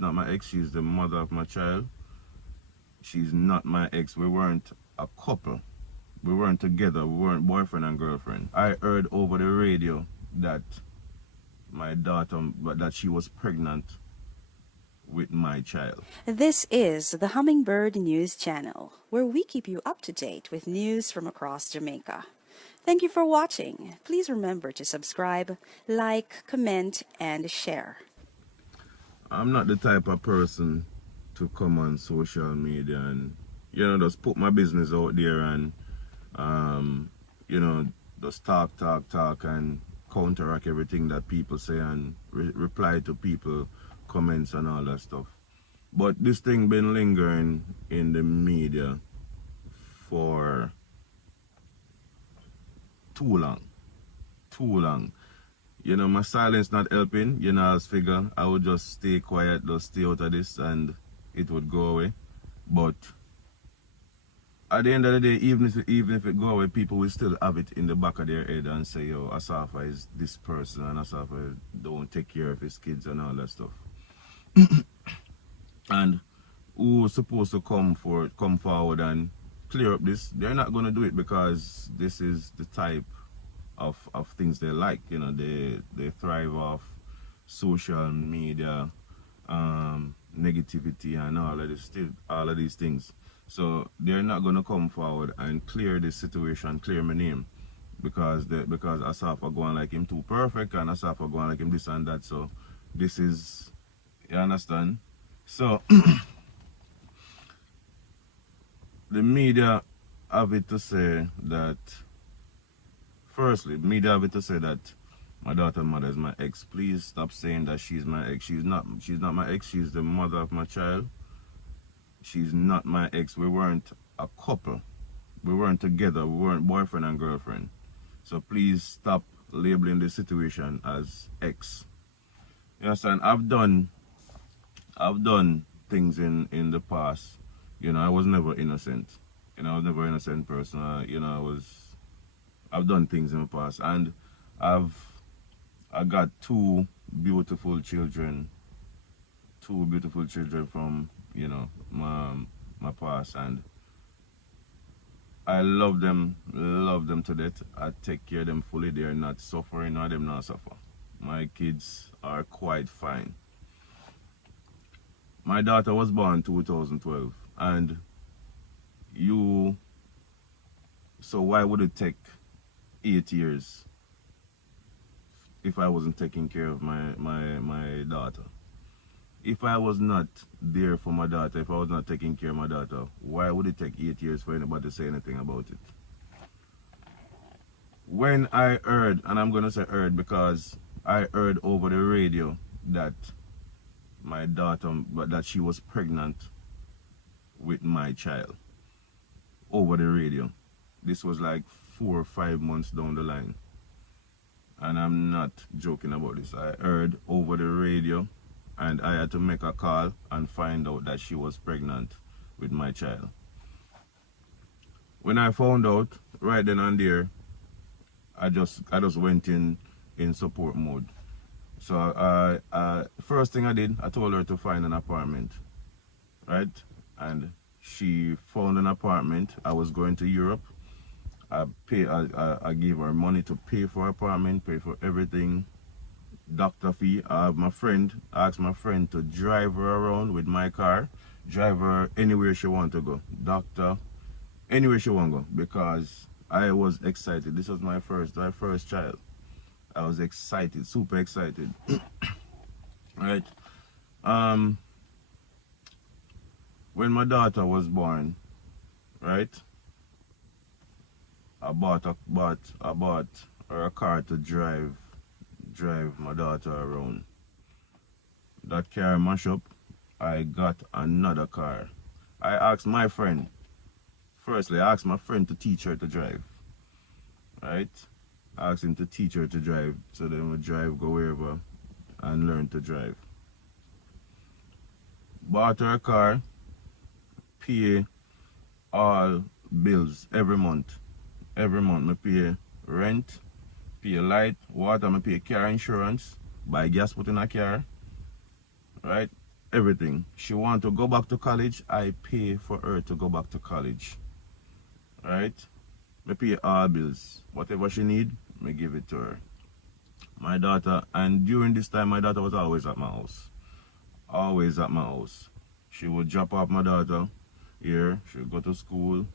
not my ex. She's the mother of my child. She's not my ex. We weren't a couple. We weren't together. We weren't boyfriend and girlfriend. I heard over the radio that my daughter, but that she was pregnant with my child. This is the Hummingbird News Channel, where we keep you up to date with news from across Jamaica. Thank you for watching. Please remember to subscribe, like, comment, and share. I'm not the type of person to come on social media and, just put my business out there and, just talk and counteract everything that people say and reply to people comments and all that stuff. But this thing been lingering in the media for too long. My silence not helping. I was figure I would just stay quiet, just stay out of this, and it would go away. But at the end of the day, even if it go away, people will still have it in the back of their head and say, "Yo, Asafa is this person, and Asafa don't take care of his kids and all that stuff." And who's supposed to come forward and clear up this? They're not going to do it because this is the type of things they like. They thrive off social media, negativity, and all of these things. So they're not going to come forward and clear this situation, clear my name, because Asafa going like him too perfect and Asafa going like him this and that. So this is, you understand? So the media have it to say that, firstly, media have it to say that my daughter's mother is my ex. Please stop saying that she's my ex. She's not my ex. She's the mother of my child. She's not my ex. We weren't a couple. We weren't together. We weren't boyfriend and girlfriend. So please stop labeling the situation as ex. You understand? I've done things in the past. I was never innocent. I was never an innocent person. I've done things in the past, and I got two beautiful children from my past, and I love them to death. I take care of them fully. They're not suffering, or them not suffer. My kids are quite fine. My daughter was born 2012, and so why would it take 8 years if I wasn't taking care of my daughter? If I was not there for my daughter, if I was not taking care of my daughter, why would it take 8 years for anybody to say anything about it? When I heard, and I'm going to say heard because I heard over the radio that my daughter, that she was pregnant with my child, over the radio. This was like 4 or 5 months down the line. And I'm not joking about this. I heard over the radio, and I had to make a call and find out that she was pregnant with my child. When I found out, right then and there, I just went in support mode. So first thing I did, I told her to find an apartment, right? And she found an apartment. I was going to Europe. I gave her money to pay for apartment, pay for everything, doctor fee. I asked my friend to drive her around with my car, drive her anywhere she want to go, doctor, anywhere she want to go, because I was excited. This was my first child. I was excited, super excited. Right? When my daughter was born, right? I bought her a car to drive my daughter around. That car mash up. I got another car. I asked my friend. Firstly, I asked my friend to teach her to drive. Right? I asked him to teach her to drive, so then we drive, go wherever, and learn to drive. Bought her a car, pay all bills every month. Every month, I pay rent, pay light, water, I pay car insurance, buy gas put in a car, right? everything. She want to go back to college, I pay for her to go back to college. Right? Me pay all bills. Whatever she need, me give it to her. My daughter, and during this time, my daughter was always at my house. Always at my house. She would drop off my daughter here. She would go to school,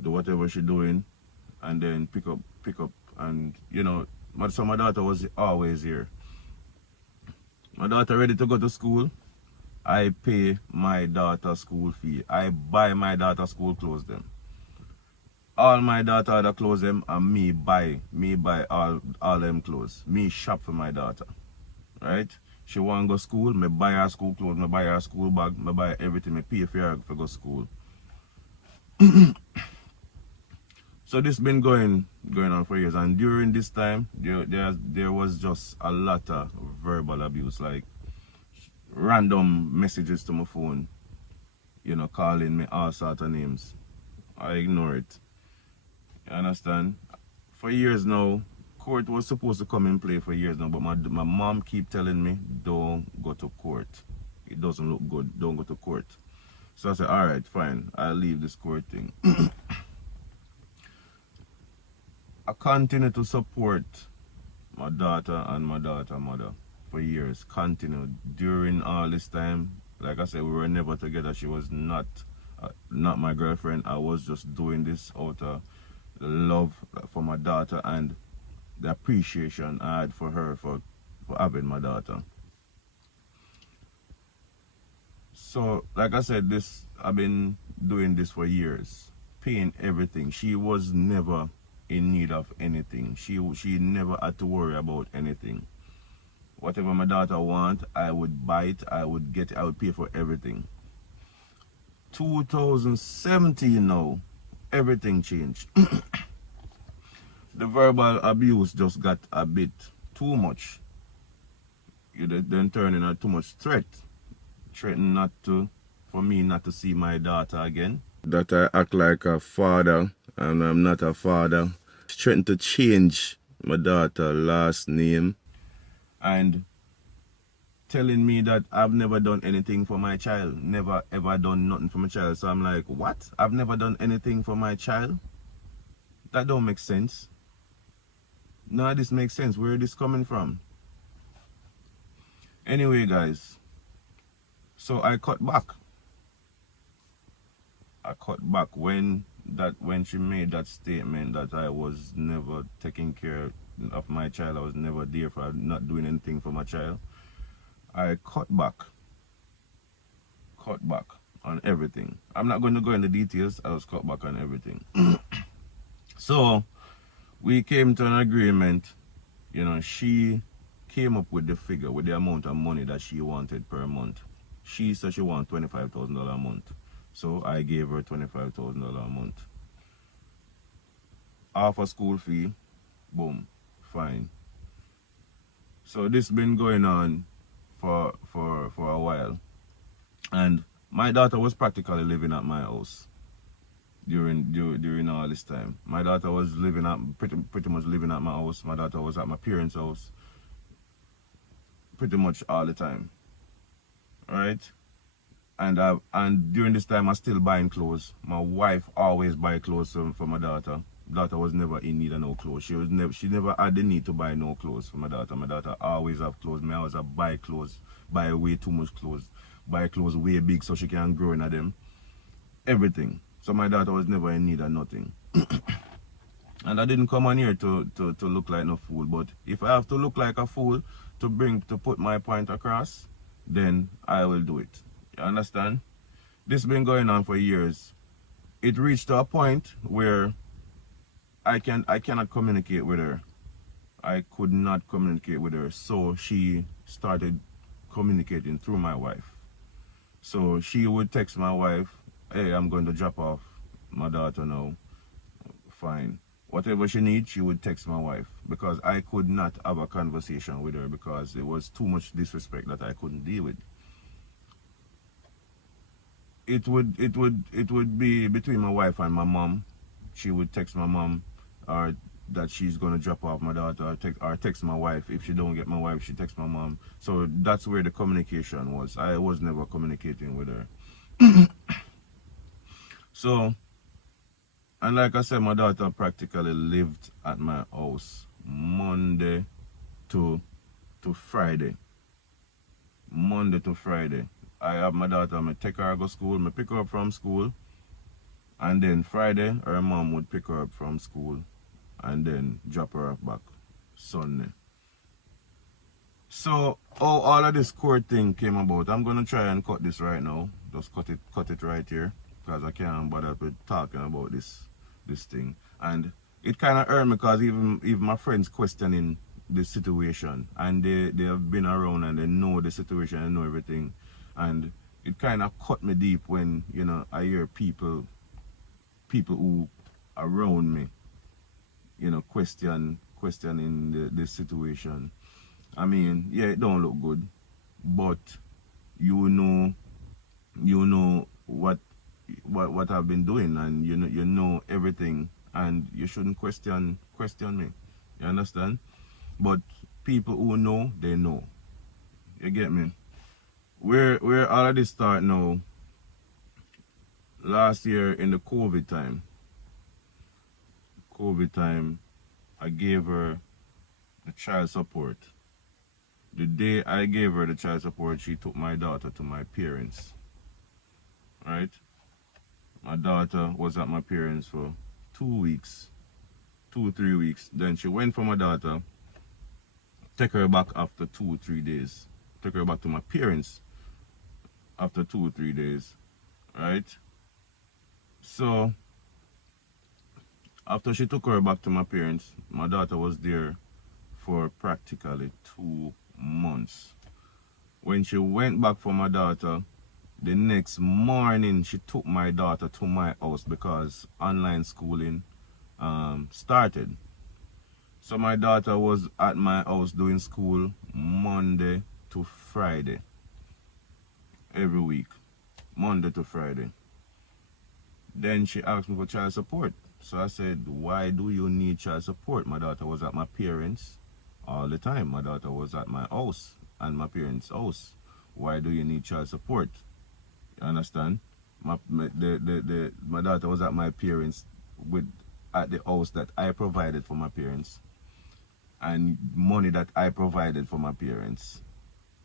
do whatever she doing, and then pick up, and so my daughter was always here. My daughter ready to go to school. I pay my daughter school fee. I buy my daughter school clothes them. All my daughter other clothes them and me buy all them clothes. Me shop for my daughter. Right? She want to go school, me buy her school clothes, me buy her school bag, me buy everything, me pay for her to go school. So this been going on for years, and during this time there was just a lot of verbal abuse, like random messages to my phone, calling me all sorts of names. I ignore it. You understand? For years now, court was supposed to come in play for years now, but my mom keep telling me, don't go to court. It doesn't look good. Don't go to court. So I said, all right, fine. I'll leave this court thing. I continue to support my daughter and my daughter's mother for years. Continued during all this time. Like I said, we were never together. She was not my girlfriend. I was just doing this out of love for my daughter and the appreciation I had for her for having my daughter. So, like I said, I've been doing this for years, paying everything. She was never in need of anything. She never had to worry about anything. Whatever my daughter want, I would buy it, I would get it, I would pay for everything. 2017 now, everything changed. The verbal abuse just got a bit too much. You then turn into too much threat. Threaten for me not to see my daughter again. That I act like a father and I'm not a father. Threaten to change my daughter's last name and telling me that I've never done anything for my child. Never ever done nothing for my child. So I'm like, what? I've never done anything for my child? That don't make sense. None of this makes sense. Where is this coming from? Anyway, guys, so I cut back. I cut back when she made that statement that I was never taking care of my child. I was never there for not doing anything for my child. I cut back on everything. I'm not going to go into details. I was cut back on everything. So we came to an agreement. She came up with the figure, with the amount of money that she wanted per month. She said she wanted $25,000 a month. So I gave her $25,000 a month. Half a school fee, boom, fine. So this been going on for a while. And my daughter was practically living at my house during all this time. My daughter was living at pretty much living at my house. My daughter was at my parents' house pretty much all the time. Right? And during this time I still buying clothes. My wife always buy clothes for my daughter. Daughter was never in need of no clothes. She never had the need to buy no clothes for my daughter. My daughter always have clothes. Me always have buy clothes, buy way too much clothes, buy clothes way big so she can grow into them. Everything. So my daughter was never in need of nothing. And I didn't come on here to look like no fool. But if I have to look like a fool to put my point across, then I will do it. You understand? This has been going on for years. It reached to a point where I cannot communicate with her. I could not communicate with her. So she started communicating through my wife. So she would text my wife, hey, I'm going to drop off my daughter now. Fine. Whatever she needs, she would text my wife, because I could not have a conversation with her because it was too much disrespect that I couldn't deal with. It would be between my wife and my mom. She would text my mom or that she's gonna drop off my daughter, or text my wife. If she don't get my wife, she text my mom. So that's where the communication was. I was never communicating with her. So, and like I said, my daughter practically lived at my house Monday to Friday. Monday to Friday. I have my daughter, I take her to school, I pick her up from school, and then Friday her mom would pick her up from school and then drop her off back Sunday. So how all of this court thing came about, I'm gonna try and cut this right now. Just cut it right here, because I can't bother with talking about this thing. And it kind of hurt me, because even my friends questioning the situation, and they have been around and they know the situation and know everything, and it kind of cut me deep when, you know, I hear people who around me, you know, questioning the situation. I mean, yeah, it don't look good, but you know what I've been doing, and you know everything, and you shouldn't question me. You understand? But people who know, they know. You get me? Where all of this start now, last year in the COVID time, I gave her the child support. The day I gave her the child support, she took my daughter to my parents. Right? My daughter was at my parents for 2 weeks, 2 or 3 weeks. Then she went for my daughter, take her back after 2 or 3 days. Took her back to my parents after 2 or 3 days. Right? So after she took her back to my parents, my daughter was there for practically 2 months. When she went back for my daughter, the next morning she took my daughter to my house, because online schooling started. So my daughter was at my house doing school Monday to Friday, every week, Monday to Friday. Then she asked me for child support. So I said, why do you need child support? My daughter was at my parents all the time. My daughter was at my house and my parents' house. Why do you need child support? You understand? My daughter was at my parents at the house that I provided for my parents, and money that I provided for my parents.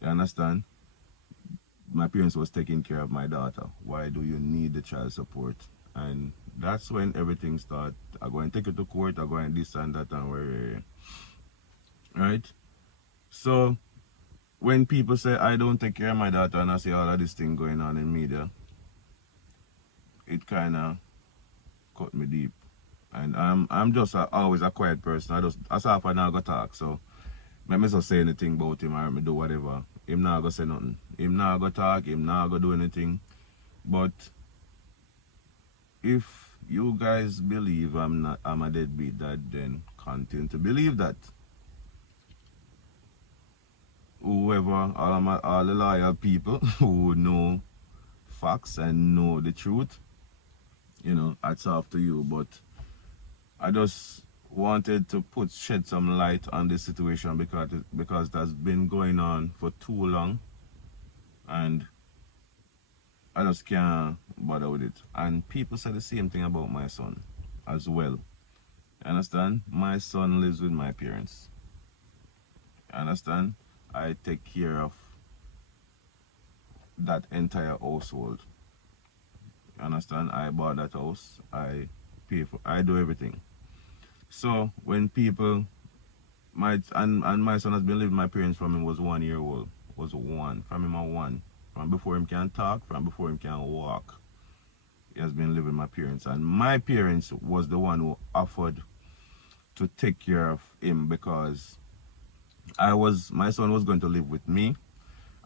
You understand? My parents was taking care of my daughter. Why do you need the child support? And that's when everything started. I go and take it to court, I go and this and that and where. Right? So when people say I don't take care of my daughter, and I see all of this thing going on in media, it kinda cut me deep. And I'm just always a quiet person. Asafa now go talk, so let me just say anything about him, or me do whatever. Him not go say nothing. Him not go talk, him not go do anything. But if you guys believe I'm a deadbeat dad, then continue to believe that. Whoever, all the loyal people who know facts and know the truth, you know, it's up to you. But I just wanted to shed some light on this situation, because that's been going on for too long, and I just can't bother with it. And people say the same thing about my son as well. You understand? My son lives with my parents. You understand? I take care of that entire household. You understand? I bought that house. I do everything. So when people, my son has been living with my parents from him was 1 year old. Was one. From him at one. From before him can talk, from before him can walk. He has been living with my parents. And my parents was the one who offered to take care of him, because my son was going to live with me,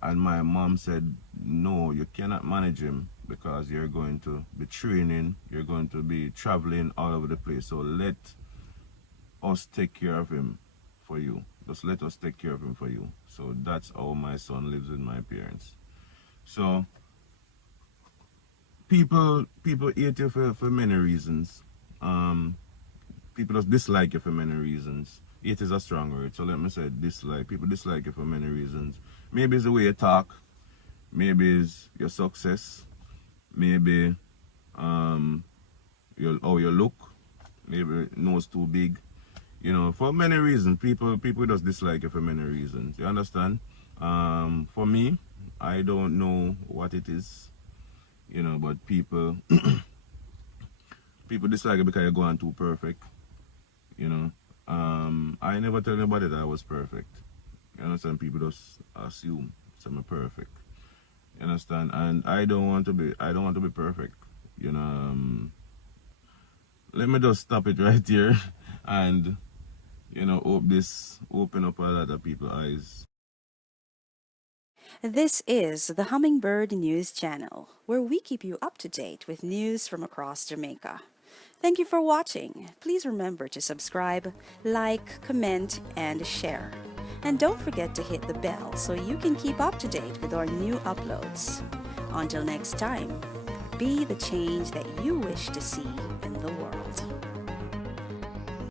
and my mom said, no, you cannot manage him, because you're going to be training, you're going to be traveling all over the place, so let us take care of him for you. Just let us take care of him for you. So that's how my son lives with my parents. So people hate you for many reasons. people just dislike you for many reasons. Hate is a strong word, so let me say dislike. People dislike you for many reasons. Maybe it's the way you talk, maybe it's your success, maybe how you look, maybe nose too big. You know, for many reasons, people just dislike you for many reasons. You understand? For me, I don't know what it is, you know, but people people dislike it because you're going too perfect. You know, I never tell anybody that I was perfect. You understand? People just assume I'm perfect. You understand? And I don't want to be. I don't want to be perfect. You know. Let me just stop it right here, and you know, hope this open up a lot of people's eyes. This is the Hummingbird News Channel, where we keep you up to date with news from across Jamaica. Thank you for watching. Please remember to subscribe, like, comment, and share. And don't forget to hit the bell so you can keep up to date with our new uploads. Until next time, be the change that you wish to see in the world.